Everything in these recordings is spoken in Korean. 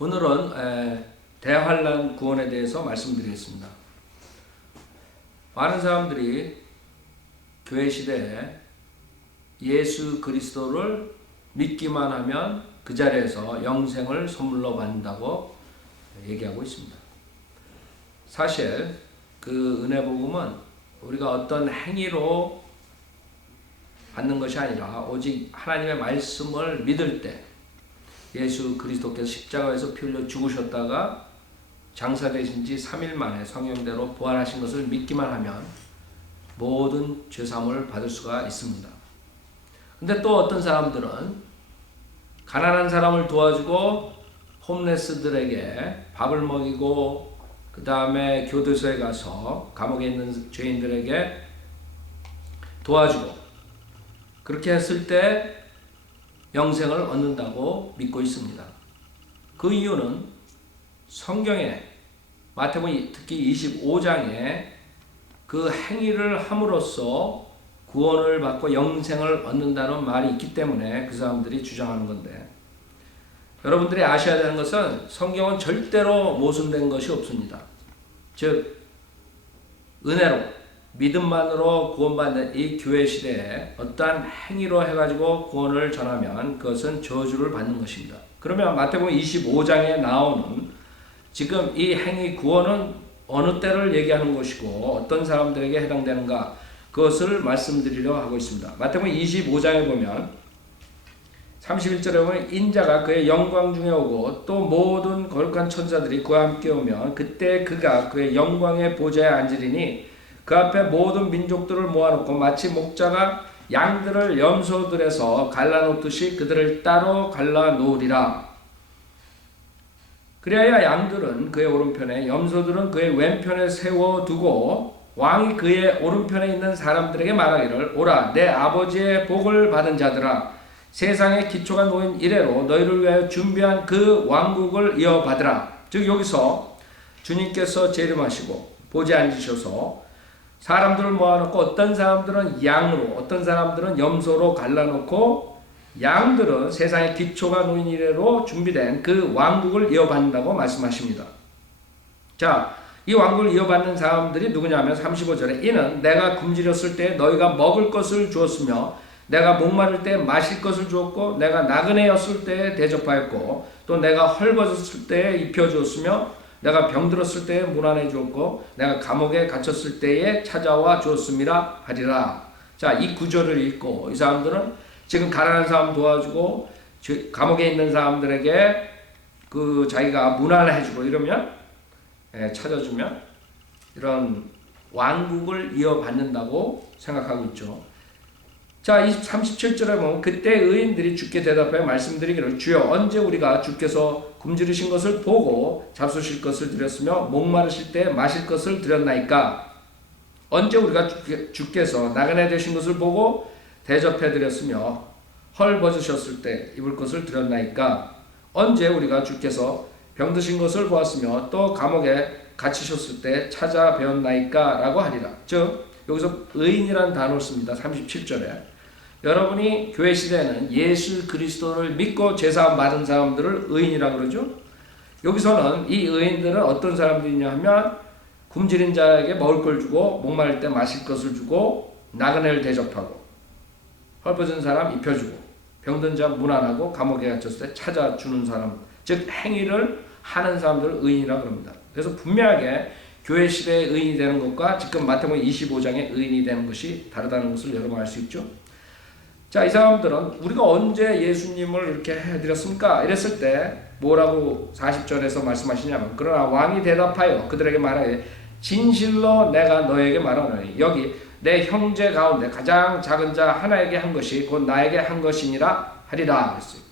오늘은 대환란 구원에 대해서 말씀드리겠습니다. 많은 사람들이 교회 시대에 예수 그리스도를 믿기만 하면 그 자리에서 영생을 선물로 받는다고 얘기하고 있습니다. 사실 그 은혜 복음은 우리가 어떤 행위로 받는 것이 아니라 오직 하나님의 말씀을 믿을 때 예수 그리스도께서 십자가에서 피 흘려 죽으셨다가 장사되신 지 3일 만에 성령대로 부활하신 것을 믿기만 하면 모든 죄사함을 받을 수가 있습니다. 근데 또 어떤 사람들은 가난한 사람을 도와주고 홈레스들에게 밥을 먹이고 그 다음에 교도소에 가서 감옥에 있는 죄인들에게 도와주고 그렇게 했을 때 영생을 얻는다고 믿고 있습니다. 그 이유는 성경에 마태복음 특히 25장에 그 행위를 함으로써 구원을 받고 영생을 얻는다는 말이 있기 때문에 그 사람들이 주장하는 건데 여러분들이 아셔야 되는 것은 성경은 절대로 모순된 것이 없습니다. 즉 은혜로 믿음만으로 구원받는 이 교회 시대에 어떠한 행위로 해가지고 구원을 전하면 그것은 저주를 받는 것입니다. 그러면 마태복음 25장에 나오는 지금 이 행위 구원은 어느 때를 얘기하는 것이고 어떤 사람들에게 해당되는가 그것을 말씀드리려 하고 있습니다. 마태복음 25장에 보면 31절에 보면 인자가 그의 영광 중에 오고 또 모든 거룩한 천사들이 그와 함께 오면 그때 그가 그의 영광의 보좌에 앉으리니 그 앞에 모든 민족들을 모아놓고 마치 목자가 양들을 염소들에서 갈라놓듯이 그들을 따로 갈라놓으리라. 그래야 양들은 그의 오른편에 염소들은 그의 왼편에 세워두고 왕이 그의 오른편에 있는 사람들에게 말하기를 오라 내 아버지의 복을 받은 자들아 세상의 기초가 놓인 이래로 너희를 위하여 준비한 그 왕국을 이어받으라 즉 여기서 주님께서 재림하시고 보지 앉으셔서 사람들을 모아놓고 어떤 사람들은 양으로 어떤 사람들은 염소로 갈라놓고 양들은 세상의 기초가 놓인 이래로 준비된 그 왕국을 이어받는다고 말씀하십니다. 자, 이 왕국을 이어받는 사람들이 누구냐면 35절에 이는 내가 굶주렸을 때 너희가 먹을 것을 주었으며 내가 목마를 때 마실 것을 주었고 내가 나그네였을 때 대접하였고 또 내가 헐벗었을 때 입혀주었으며 내가 병들었을 때에 문안해 주었고 내가 감옥에 갇혔을 때에 찾아와 주었음이라 하리라. 자, 이 구절을 읽고 이 사람들은 지금 가난한 사람 도와주고 감옥에 있는 사람들에게 그 자기가 문안해 주고 이러면 예, 찾아주면 이런 왕국을 이어받는다고 생각하고 있죠. 자, 37절에 보면 그때 의인들이 주께 대답하여 말씀드리기를 주여 언제 우리가 주께서 굶주리신 것을 보고 잡수실 것을 드렸으며 목마르실 때 마실 것을 드렸나이까? 언제 우리가 주께서 나그네 되신 것을 보고 대접해 드렸으며 헐 벗으셨을 때 입을 것을 드렸나이까? 언제 우리가 주께서 병드신 것을 보았으며 또 감옥에 갇히셨을 때 찾아 배웠나이까? 라고 하리라. 즉 여기서 의인이라는 단어를 씁니다. 37절에 여러분이 교회 시대에는 예수 그리스도를 믿고 제사함 받은 사람들을 의인이라 그러죠. 여기서는 이 의인들은 어떤 사람들이냐 하면 굶주린 자에게 먹을 걸 주고 목마를 때 마실 것을 주고 나그네를 대접하고 헐벗은 사람 입혀주고 병든 자 문안하고 감옥에 갇혔을 때 찾아주는 사람 즉 행위를 하는 사람들을 의인이라 그럽니다. 그래서 분명하게 교회 시대의 의인이 되는 것과 지금 마태복음 25장의 의인이 되는 것이 다르다는 것을 여러분 알 수 있죠. 자, 이 사람들은 우리가 언제 예수님을 이렇게 해드렸습니까? 이랬을 때 뭐라고 40절에서 말씀하시냐면 그러나 왕이 대답하여 그들에게 말하되 진실로 내가 너에게 말하노니 여기 내 형제 가운데 가장 작은 자 하나에게 한 것이 곧 나에게 한 것이니라 하리라 그랬어요.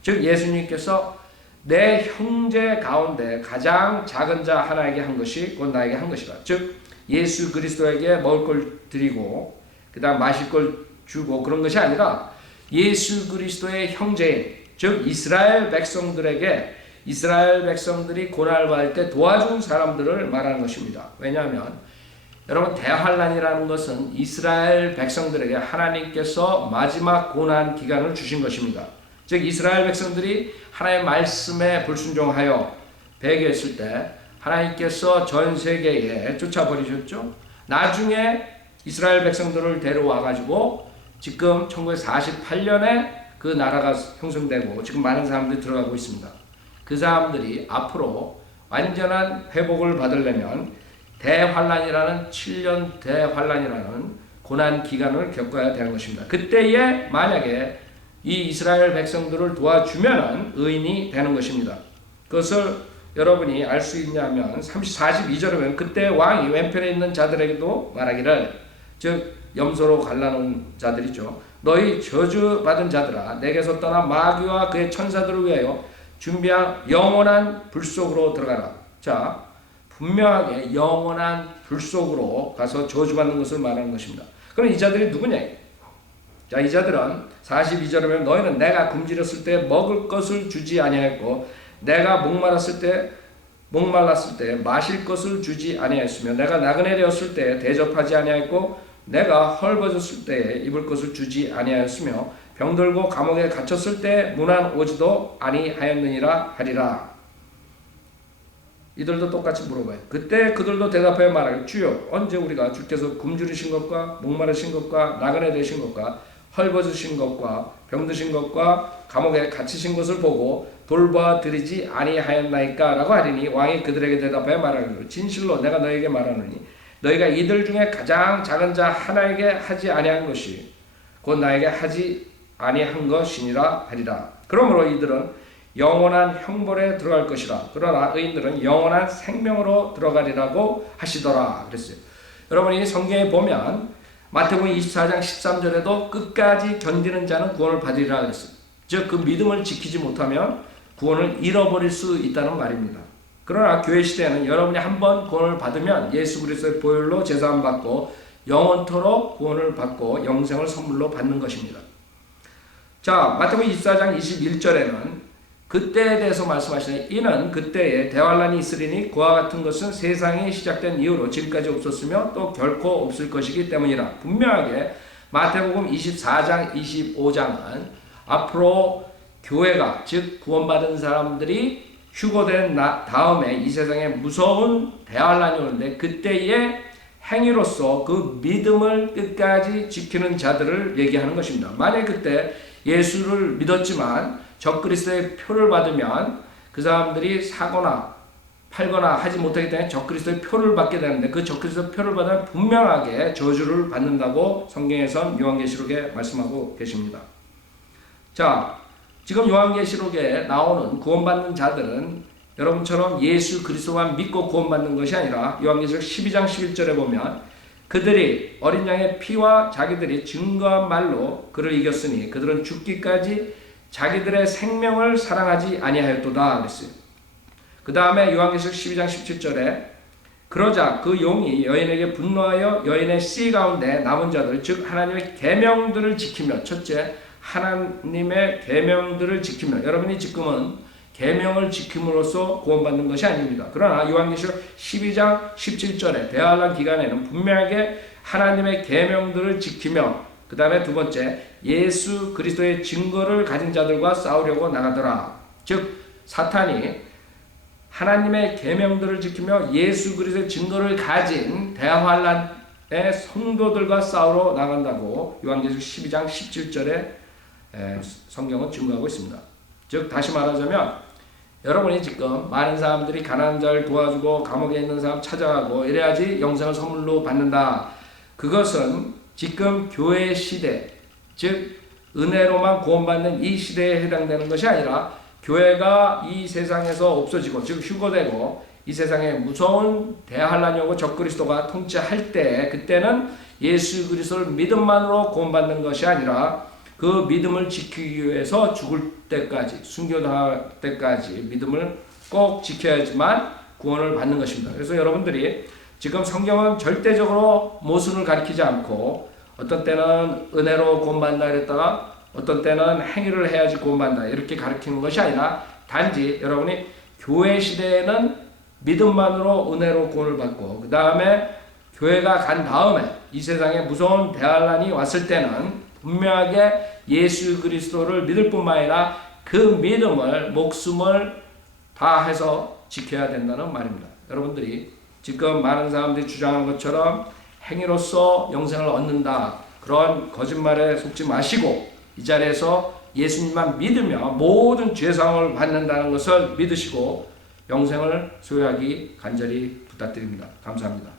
즉 예수님께서 내 형제 가운데 가장 작은 자 하나에게 한 것이 곧 나에게 한 것이라. 즉 예수 그리스도에게 먹을 걸 드리고 그다음 마실 걸 주고 그런 것이 아니라 예수 그리스도의 형제인 즉 이스라엘 백성들에게 이스라엘 백성들이 고난을 받을 때 도와준 사람들을 말하는 것입니다. 왜냐하면 여러분 대환란이라는 것은 이스라엘 백성들에게 하나님께서 마지막 고난 기간을 주신 것입니다. 즉 이스라엘 백성들이 하나님의 말씀에 불순종하여 배교했을 때 하나님께서 전 세계에 쫓아버리셨죠. 나중에 이스라엘 백성들을 데려와 가지고 지금 1948년에 그 나라가 형성되고 지금 많은 사람들이 들어가고 있습니다. 그 사람들이 앞으로 완전한 회복을 받으려면 대환란이라는 7년 대환란이라는 고난 기간을 겪어야 되는 것입니다. 그때에 만약에 이 이스라엘 백성들을 도와주면 의인이 되는 것입니다. 그것을 여러분이 알 수 있냐면 30, 42절에 보면 그때 왕이 왼편에 있는 자들에게도 말하기를 즉 염소로 갈라놓은 자들이죠. 너희 저주받은 자들아 내게서 떠나 마귀와 그의 천사들을 위하여 준비한 영원한 불 속으로 들어가라. 자 분명하게 영원한 불 속으로 가서 저주받는 것을 말하는 것입니다. 그럼 이 자들이 누구냐? 자, 이 자들은 42절에 보면 너희는 내가 굶주렸을 때 먹을 것을 주지 아니하였고 내가 목말랐을 때 목말랐을 때 마실 것을 주지 아니하였으며 내가 나그네 되었을 때 대접하지 아니하였고 내가 헐벗었을 때 입을 것을 주지 아니하였으며 병들고 감옥에 갇혔을 때 문안 오지도 아니하였느니라 하리라. 이들도 똑같이 물어봐요. 그때 그들도 대답하여 말하길 주여 언제 우리가 주께서 굶주리신 것과 목마르신 것과 나그네 되신 것과 헐벗으신 것과 병드신 것과 감옥에 갇히신 것을 보고 돌봐드리지 아니하였나이까라고 하리니 왕이 그들에게 대답하여 말하기를 진실로 내가 너에게 말하노니 너희가 이들 중에 가장 작은 자 하나에게 하지 아니한 것이 곧 나에게 하지 아니한 것이니라 하리라. 그러므로 이들은 영원한 형벌에 들어갈 것이라. 그러나 의인들은 영원한 생명으로 들어가리라고 하시더라. 그랬어요. 여러분이 성경에 보면 마태복음 24장 13절에도 끝까지 견디는 자는 구원을 받으리라 그랬어요. 즉 그 믿음을 지키지 못하면 구원을 잃어버릴 수 있다는 말입니다. 그러나 교회 시대에는 여러분이 한 번 구원을 받으면 예수 그리스도의 보혈로 제사함 받고 영원토록 구원을 받고 영생을 선물로 받는 것입니다. 자, 마태복음 24장 21절에는 그때에 대해서 말씀하시네. 이는 그때에 대환란이 있으리니 그와 같은 것은 세상이 시작된 이후로 지금까지 없었으며 또 결코 없을 것이기 때문이라. 분명하게 마태복음 24장 25장은 앞으로 교회가 즉 구원받은 사람들이 휴거된 다음에 이 세상에 무서운 대환란이 오는데 그때의 행위로서 그 믿음을 끝까지 지키는 자들을 얘기하는 것입니다. 만약 그때 예수를 믿었지만 적그리스도의 표를 받으면 그 사람들이 사거나 팔거나 하지 못하기 때문에 적그리스도의 표를 받게 되는데 그 적그리스도 표를 받으면 분명하게 저주를 받는다고 성경에선 요한계시록에 말씀하고 계십니다. 자, 지금 요한계시록에 나오는 구원받는 자들은 여러분처럼 예수 그리스도만 믿고 구원받는 것이 아니라 요한계시록 12장 11절에 보면 그들이 어린 양의 피와 자기들이 증거한 말로 그를 이겼으니 그들은 죽기까지 자기들의 생명을 사랑하지 아니하였도다 그랬어요. 그 다음에 요한계시록 12장 17절에 그러자 그 용이 여인에게 분노하여 여인의 씨 가운데 남은 자들 즉 하나님의 계명들을 지키며 첫째 하나님의 계명들을 지키며 여러분이 지금은 계명을 지킴으로써 구원받는 것이 아닙니다. 그러나 요한계시록 12장 17절에 대환란 기간에는 분명하게 하나님의 계명들을 지키며 그 다음에 두 번째 예수 그리스도의 증거를 가진 자들과 싸우려고 나가더라. 즉 사탄이 하나님의 계명들을 지키며 예수 그리스도의 증거를 가진 대환란의 성도들과 싸우러 나간다고 요한계시록 12장 17절에 성경은 증거하고 있습니다. 즉 다시 말하자면 여러분이 지금 많은 사람들이 가난한 자를 도와주고 감옥에 있는 사람 찾아가고 이래야지 영생을 선물로 받는다. 그것은 지금 교회 시대, 즉 은혜로만 구원받는 이 시대에 해당되는 것이 아니라 교회가 이 세상에서 없어지고 즉 휴거되고 이 세상에 무서운 대환란이 오고 적그리스도가 통치할 때 그때는 예수 그리스도를 믿음만으로 구원받는 것이 아니라 그 믿음을 지키기 위해서 죽을 때까지 순교할 때까지 믿음을 꼭 지켜야지만 구원을 받는 것입니다. 그래서 여러분들이 지금 성경은 절대적으로 모순을 가리키지 않고 어떤 때는 은혜로 구원받는다 그랬다가 어떤 때는 행위를 해야지 구원받는다 이렇게 가리키는 것이 아니라 단지 여러분이 교회 시대에는 믿음만으로 은혜로 구원을 받고 그 다음에 교회가 간 다음에 이 세상에 무서운 대환란이 왔을 때는 분명하게 예수 그리스도를 믿을 뿐만 아니라 그그 믿음을 목숨을 다해서 지켜야 된다는 말입니다. 여러분들이 지금 많은 사람들이 주장하는 것처럼 행위로서 영생을 얻는다 그런 거짓말에 속지 마시고 이 자리에서 예수님만 믿으며 모든 죄상을 받는다는 것을 믿으시고 영생을 소유하기 간절히 부탁드립니다. 감사합니다.